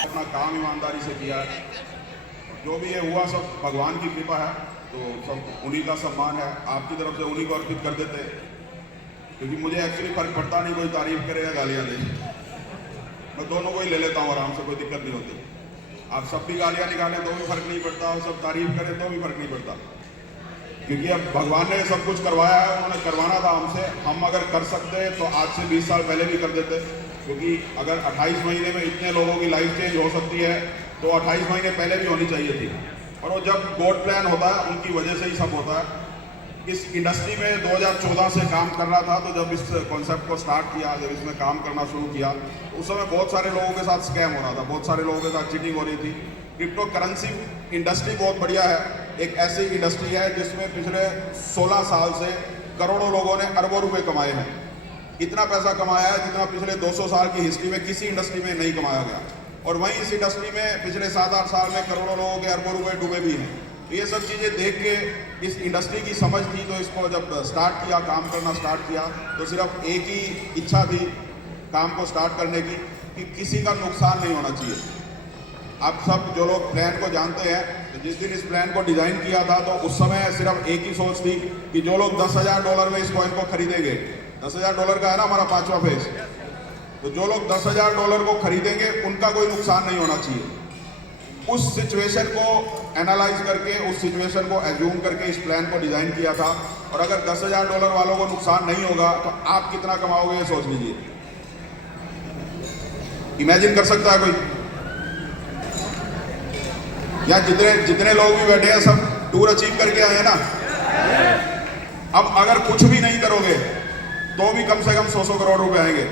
अपना काम ईमानदारी से किया है। जो भी ये हुआ सब भगवान की कृपा है, तो सब उन्हीं का सम्मान है। आपकी तरफ से उन्हीं को अर्पित कर देते हैं, क्योंकि मुझे एक्चुअली फर्क पड़ता नहीं कोई तारीफ करे या गालियाँ दे। मैं दोनों को ही ले लेता हूँ आराम से, कोई दिक्कत नहीं होती। आप सब भी गालियाँ निकालें तो भी फर्क नहीं पड़ता, और सब तारीफ करें तो भी फर्क नहीं पड़ता, क्योंकि अब भगवान ने सब कुछ करवाया है, उन्होंने करवाना था हमसे। हम अगर कर सकते तो आज से 20 साल पहले भी कर देते, क्योंकि अगर 28 महीने में इतने लोगों की लाइफ चेंज हो सकती है तो 28 महीने पहले भी होनी चाहिए थी। और वो जब गॉड प्लान होता है उनकी वजह से ही सब होता है। इस इंडस्ट्री में 2014 से काम कर रहा था, तो जब इस कॉन्सेप्ट को स्टार्ट किया, जब इसमें काम करना शुरू किया, तो उस समय बहुत सारे लोगों के साथ स्कैम हो रहा था, बहुत सारे लोगों के साथ चीटिंग हो रही थी। क्रिप्टो करेंसी इंडस्ट्री बहुत बढ़िया है, एक ऐसी इंडस्ट्री है जिसमें पिछले 16 साल से करोड़ों लोगों ने अरबों रुपए कमाए हैं। इतना पैसा कमाया है जितना पिछले 200 साल की हिस्ट्री में किसी इंडस्ट्री में नहीं कमाया गया। और वहीं इस इंडस्ट्री में पिछले 7-8 साल में करोड़ों लोगों के अरबों रुपए डूबे भी हैं। तो ये सब चीज़ें देख के इस इंडस्ट्री की समझ थी, तो इसको जब स्टार्ट किया, काम करना स्टार्ट किया, तो सिर्फ एक ही इच्छा थी काम को स्टार्ट करने की, कि किसी का नुकसान नहीं होना चाहिए। आप सब जो लोग प्लान को जानते हैं, तो जिस दिन इस प्लान को डिज़ाइन किया था तो उस समय सिर्फ एक ही सोच थी कि जो लोग $10,000 में इस कॉइन को खरीदेंगे, $10,000 का है ना हमारा 5वां फेज, तो जो लोग $10,000 को खरीदेंगे उनका कोई नुकसान नहीं होना चाहिए। उस सिचुएशन को एनालाइज करके, उस सिचुएशन को एज्यूम करके इस प्लान को डिज़ाइन किया था। और अगर $10,000 वालों को नुकसान नहीं होगा तो आप कितना कमाओगे ये सोच लीजिए। इमेजिन कर सकता है कोई? या जितने लोग भी बैठे हैं सब टूर अचीव करके आए हैं ना। अब अगर कुछ भी नहीं करोगे तो भी कम से कम 100 करोड़ रुपए आएंगे।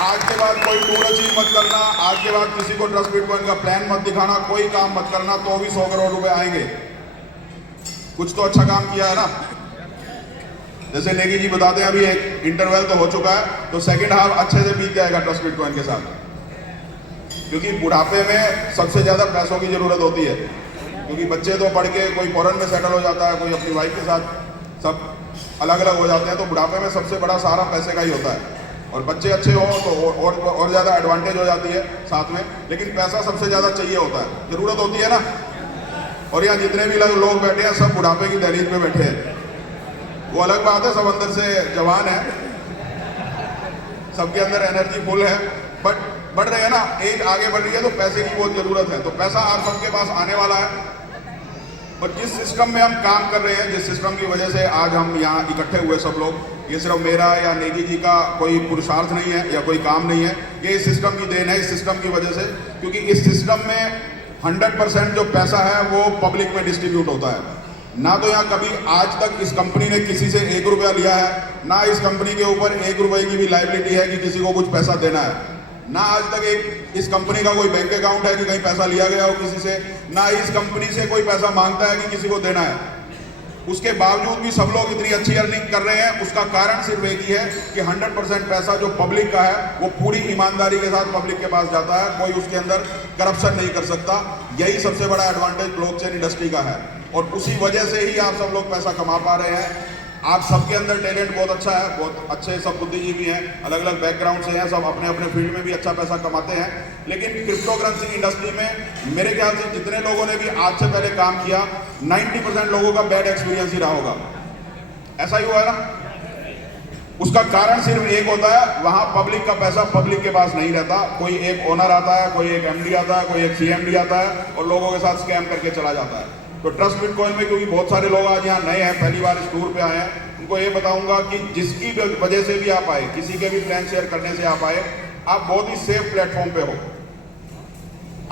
आज के बाद कोई टूर अचीव मत करना, आज के बाद किसी को ट्रस्ट बिटकॉइन का प्लान मत दिखाना, कोई काम मत करना, तो भी 100 करोड़ रुपए आएंगे। कुछ तो अच्छा काम किया है ना। जैसे नेगी जी बताते हैं, अभी एक इंटरवल तो हो चुका है, तो सेकंड हाफ अच्छे से बीत जाएगा ट्रस्ट बिटकॉइन के साथ, क्योंकि बुढ़ापे में सबसे ज्यादा पैसों की जरूरत होती है। क्योंकि बच्चे तो पढ़ के कोई फॉरेन में सेटल हो जाता है, कोई अपनी वाइफ के साथ, सब अलग अलग हो जाते हैं, तो बुढ़ापे में सबसे बड़ा सहारा पैसे का ही होता है। और बच्चे अच्छे हो तो और ज़्यादा एडवांटेज हो जाती है साथ में, लेकिन पैसा सबसे ज़्यादा चाहिए होता है, ज़रूरत होती है ना। और यहाँ जितने भी लोग बैठे हैं सब बुढ़ापे की दहलीज पे बैठे हैं। वो अलग बात है, सब अंदर से जवान है, सबके अंदर एनर्जी फुल है, बट बढ़ रहे हैं ना, एज आगे बढ़ रही है, तो पैसे की बहुत ज़रूरत है। तो पैसा आप सबके पास आने वाला है। और जिस सिस्टम में हम काम कर रहे हैं, जिस सिस्टम की वजह से आज हम यहाँ इकट्ठे हुए सब लोग, ये सिर्फ मेरा या नेगी जी का कोई पुरुषार्थ नहीं है या कोई काम नहीं है, ये इस सिस्टम की देन है, इस सिस्टम की वजह से। क्योंकि इस सिस्टम में 100% जो पैसा है वो पब्लिक में डिस्ट्रीब्यूट होता है। ना तो यहाँ कभी आज तक इस कंपनी ने किसी से 1 रुपया लिया है, ना इस कंपनी के ऊपर 1 रुपये की भी लायबिलिटी है कि किसी को कुछ पैसा देना है। ना आज तक इस कंपनी का कोई बैंक अकाउंट है कि कहीं पैसा लिया गया हो किसी से, ना इस कंपनी से कोई पैसा मांगता है कि किसी को देना है। उसके बावजूद भी सब लोग इतनी अच्छी अर्निंग कर रहे हैं। उसका कारण सिर्फ एक ही है कि 100% पैसा जो पब्लिक का है वो पूरी ईमानदारी के साथ पब्लिक के पास जाता है, कोई उसके अंदर करप्शन नहीं कर सकता। यही सबसे बड़ा एडवांटेज ब्लॉकचेन इंडस्ट्री का है, और उसी वजह से ही आप सब लोग पैसा कमा पा रहे हैं। आप सबके अंदर टैलेंट बहुत अच्छा है, बहुत अच्छे सब बुद्धिजीवी हैं, अलग अलग बैकग्राउंड से हैं, सब अपने अपने फील्ड में भी अच्छा पैसा कमाते हैं। लेकिन क्रिप्टो करेंसी इंडस्ट्री में मेरे ख्याल से जितने लोगों ने भी आज से पहले काम किया, 90% लोगों का बैड एक्सपीरियंस ही रहा होगा। ऐसा ही हुआ है ना। उसका कारण सिर्फ एक होता है, वहां पब्लिक का पैसा पब्लिक के पास नहीं रहता। कोई एक ओनर आता है, कोई एक एमडी आता है, कोई एक सीएमडी आता है और लोगों के साथ स्कैम करके चला जाता है। तो ट्रस्ट बिटकॉइन में क्योंकि बहुत सारे लोग आज यहाँ नए हैं, पहली बार इस टूर पे आए हैं, उनको ये बताऊंगा कि जिसकी वजह से भी आप आए, किसी के भी प्लान शेयर करने से आप आए, आप बहुत ही सेफ प्लेटफॉर्म पे हो।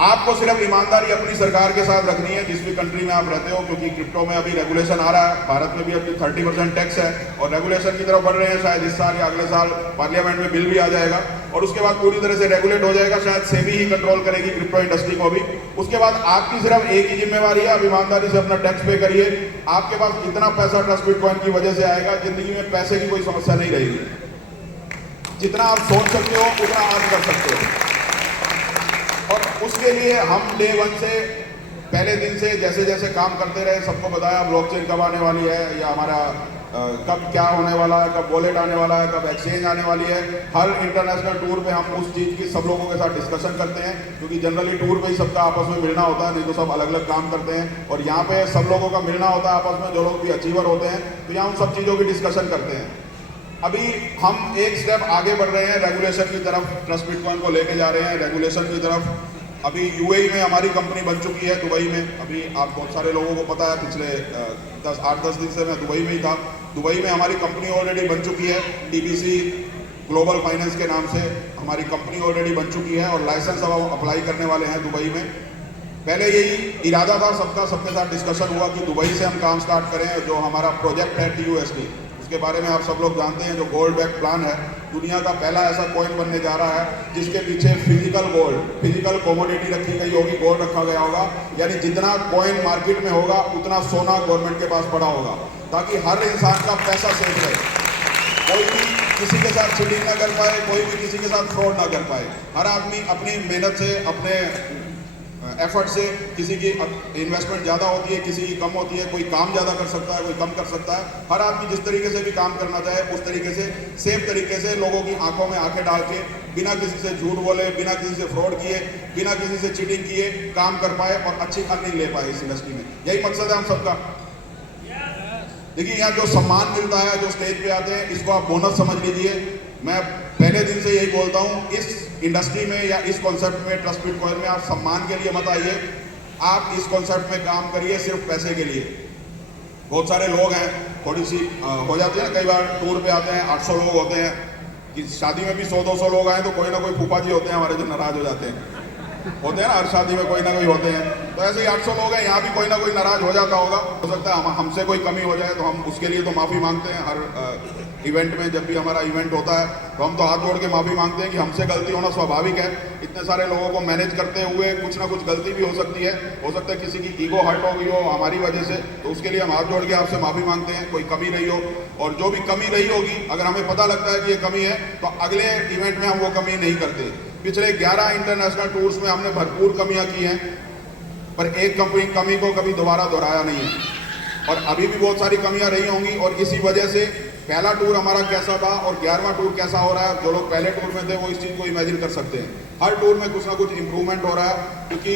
आपको सिर्फ ईमानदारी अपनी सरकार के साथ रखनी है, जिस भी कंट्री में आप रहते हो, क्योंकि क्रिप्टो में अभी रेगुलेशन आ रहा है। भारत में भी अभी 30% टैक्स है और रेगुलेशन की तरफ बढ़ रहे हैं। शायद इस साल या अगले साल पार्लियामेंट में बिल भी आ जाएगा और उसके बाद पूरी तरह से रेगुलेट हो जाएगा। शायद सेबी ही कंट्रोल करेगी क्रिप्टो इंडस्ट्री को भी। उसके बाद आपकी सिर्फ एक ही जिम्मेवारी है, आप ईमानदारी से अपना टैक्स पे करिए। आपके पास इतना पैसा ट्रस्ट बिटकॉइन की वजह से आएगा, जिंदगी में पैसे की कोई समस्या नहीं रहेगी। जितना आप सोच सकते हो उतना आप कर सकते हो। और उसके लिए हम डे 1 से, पहले दिन से जैसे जैसे काम करते रहे, सबको बताया ब्लॉकचेन कब आने वाली है, या हमारा कब क्या होने वाला है, कब वॉलेट आने वाला है, कब एक्सचेंज आने वाली है। हर इंटरनेशनल टूर पे हम उस चीज़ की सब लोगों के साथ डिस्कशन करते हैं, क्योंकि जनरली टूर पे ही सबका आपस में मिलना होता है, नहीं तो सब अलग अलग काम करते हैं। और यहाँ पे सब लोगों का मिलना होता है आपस में, जो लोग भी अचीवर होते हैं, तो यहाँ उन सब चीज़ों की डिस्कशन करते हैं। अभी हम एक स्टेप आगे बढ़ रहे हैं रेगुलेशन की तरफ, ट्रस्ट बिटकॉइन को लेके जा रहे हैं रेगुलेशन की तरफ। अभी यूएई में हमारी कंपनी बन चुकी है, दुबई में। अभी आप बहुत सारे लोगों को पता है, पिछले 8-10 दिन से मैं दुबई में ही था। दुबई में हमारी कंपनी ऑलरेडी बन चुकी है, टीबीसी ग्लोबल फाइनेंस के नाम से हमारी कंपनी ऑलरेडी बन चुकी है, और लाइसेंस अब हम अप्लाई करने वाले हैं दुबई में। पहले यही इरादा था सबका, सबके साथ डिस्कशन हुआ कि दुबई से हम काम स्टार्ट करें। जो हमारा प्रोजेक्ट है TUSD, उसके बारे में आप सब लोग जानते हैं, जो गोल्ड बैक प्लान है, दुनिया का पहला ऐसा कॉइन बनने जा रहा है जिसके पीछे फिजिकल गोल्ड, फिजिकल कमोडिटी रखी गई होगी, गोल्ड रखा गया होगा। यानी जितना कॉइन मार्केट में होगा उतना सोना गवर्नमेंट के पास पड़ा होगा, ताकि हर इंसान का पैसा सेफ रहे, कोई भी किसी के साथ चीटिंग ना कर पाए, कोई भी किसी के साथ फ्रॉड ना कर पाए। हर आदमी अपनी मेहनत से, अपने एफर्ट से, किसी की इन्वेस्टमेंट ज़्यादा होती है, किसी की कम होती है, कोई काम ज़्यादा कर सकता है, कोई कम कर सकता है। हर आदमी जिस तरीके से भी काम करना चाहे उस तरीके से सेफ तरीके से लोगों की आंखों में आंखें डाल के, बिना किसी से झूठ बोले, बिना किसी से फ्रॉड किए, बिना किसी से चीटिंग किए काम कर पाए और अच्छी अर्निंग ले पाए इस इंडस्ट्री में। यही मकसद है हम सबका। देखिए, यहाँ जो सम्मान मिलता है, जो स्टेज पे आते हैं, इसको आप बोनस समझ लीजिए। मैं पहले दिन से यही बोलता हूँ, इस इंडस्ट्री में या इस कॉन्सेप्ट में, ट्रस्ट बिटकॉइन में आप सम्मान के लिए मत आइए, आप इस कॉन्सेप्ट में काम करिए सिर्फ पैसे के लिए। बहुत सारे लोग हैं, थोड़ी सी हो जाती है ना, कई बार टूर पे आते हैं 800 लोग होते हैं, कि शादी में भी 100-200 लोग आए तो कोई ना कोई फूफा जी होते हैं हमारे जो नाराज हो जाते हैं, होते हैं ना, हर शादी में कोई ना कोई होते हैं। तो ऐसे ही 800 लोग हैं, यहाँ भी कोई ना कोई नाराज हो जाता होगा। हो सकता है हमसे कोई कमी हो जाए, तो हम उसके लिए तो माफ़ी मांगते हैं। हर इवेंट में जब भी हमारा इवेंट होता है तो हम तो हाथ जोड़ के माफ़ी मांगते हैं कि हमसे गलती होना स्वाभाविक है। इतने सारे लोगों को मैनेज करते हुए कुछ ना कुछ गलती भी हो सकती है, हो सकता है किसी की ईगो हर्ट हो गई हो हमारी वजह से, तो उसके लिए हम हाथ जोड़ के आपसे माफ़ी मांगते हैं, कोई कमी रही हो। और जो भी कमी रही होगी, अगर हमें पता लगता है कि ये कमी है, तो अगले इवेंट में हम वो कमी नहीं करते। पिछले 11 इंटरनेशनल टूर्स में हमने भरपूर कमियां की हैं, पर एक कमी को कभी दोबारा दोहराया नहीं है। और अभी भी बहुत सारी कमियां रही होंगी, और इसी वजह से पहला टूर हमारा कैसा था और 11वां टूर कैसा हो रहा है, जो लोग पहले टूर में थे वो इस चीज़ को इमेजिन कर सकते हैं। हर टूर में कुछ ना कुछ इम्प्रूवमेंट हो रहा है, क्योंकि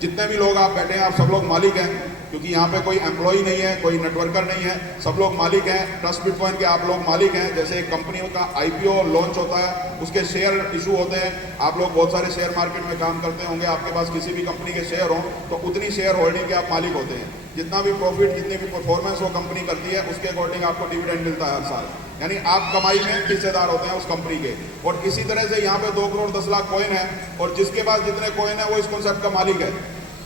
जितने भी लोग आप बैठे हैं, आप सब लोग मालिक हैं, क्योंकि यहाँ पे कोई एम्प्लॉई नहीं है, कोई नेटवर्कर नहीं है, सब लोग मालिक हैं। ट्रस्ट बिटकॉइन के आप लोग मालिक हैं। जैसे एक कंपनी का IPO लॉन्च होता है, उसके शेयर इशू होते हैं। आप लोग बहुत सारे शेयर मार्केट में काम करते होंगे, आपके पास किसी भी कंपनी के शेयर हों तो उतनी शेयर होल्डिंग के आप मालिक होते हैं। जितना भी प्रॉफिट, जितनी भी परफॉर्मेंस वो कंपनी करती है, उसके अकॉर्डिंग आपको डिविडेंड मिलता है हर साल। यानी आप कमाई में हिस्सेदार होते हैं उस कंपनी के। और इसी तरह से यहाँ पे 2 करोड़ 10 लाख कॉइन है, और जिसके पास जितने कॉइन है वो इस कॉन्सेप्ट का मालिक है।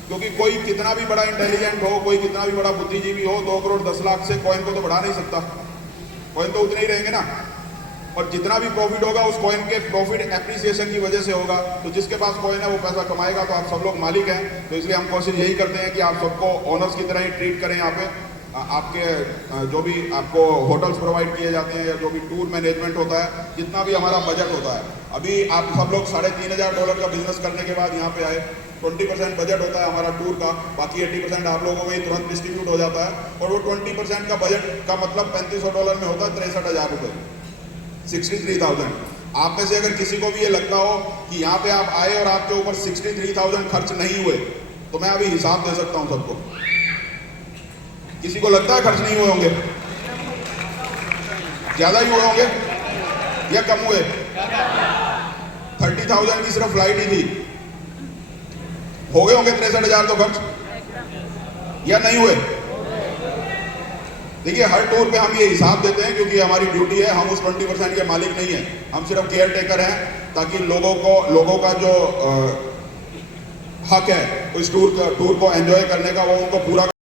क्योंकि कोई कितना भी बड़ा इंटेलिजेंट हो, कोई कितना भी बड़ा बुद्धिजीवी हो, 2 करोड़ 10 लाख से कॉइन को तो बढ़ा नहीं सकता। कॉइन तो उतने ही रहेंगे ना। और जितना भी प्रॉफिट होगा उस कॉइन के प्रॉफिट एप्रिसिएशन की वजह से होगा। तो जिसके पास कॉइन है वो पैसा कमाएगा। तो आप सब लोग मालिक हैं, तो इसलिए हम कोशिश यही करते हैं कि आप सबको ओनर्स की तरह ही ट्रीट करें। यहाँ पे आपके जो भी आपको होटल्स प्रोवाइड किए जाते हैं, या जो भी टूर मैनेजमेंट होता है, जितना भी हमारा बजट होता है। अभी आप सब लोग $3,500 का बिजनेस करने के बाद यहाँ पे आए। 20% बजट होता है हमारा टूर का, बाकी 80% आप लोगों में ही तुरंत डिस्ट्रीब्यूट हो जाता है। और वो 20% का बजट का मतलब $3,500 में होता है ₹63,000, 63,000। आप में से अगर किसी को भी ये लगता हो कि यहाँ पे आप आए और आपके ऊपर 63,000 खर्च नहीं हुए, तो मैं अभी हिसाब दे सकता हूँ सबको। किसी को लगता है खर्च नहीं हुए होंगे? ज्यादा ही हुए होंगे या कम हुए? 30,000 की सिर्फ फ्लाइट ही थी, हो गए होंगे 63,000 तो खर्च, या नहीं हुए? देखिए, हर टूर पे हम ये हिसाब देते हैं, क्योंकि हमारी ड्यूटी है। हम उस 20% के मालिक नहीं है, हम सिर्फ केयर टेकर हैं, ताकि लोगों का जो हक है इस टूर को एंजॉय करने का, वो उनको पूरा